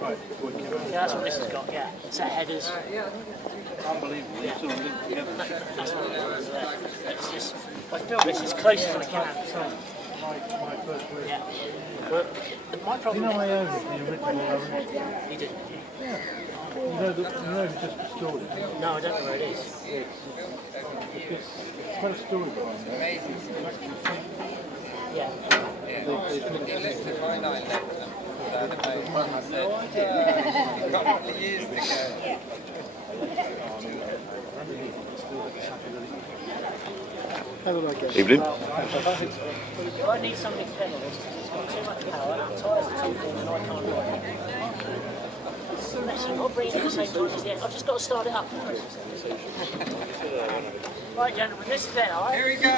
Right. Yeah, that's what this has got, yeah. Set headers. Unbelievable. Yeah. It's all linked together. That's what it is there. It's just, I feel this as close as I can. So. My first week. Yeah. But my problem You know I own the original orange? You do? Yeah. You know who just restored it? No, I don't know where it is. It's quite a story behind that. Yeah. He looked at my 9 left and said, "You've got a couple of years to go." Evening. I need something pedal. It's got too much power, and tyres are too thin, and I can't ride it. I'll bring it at the same time as the end. I've just got to start it up. Right, gentlemen, this is it, alright? Here we go.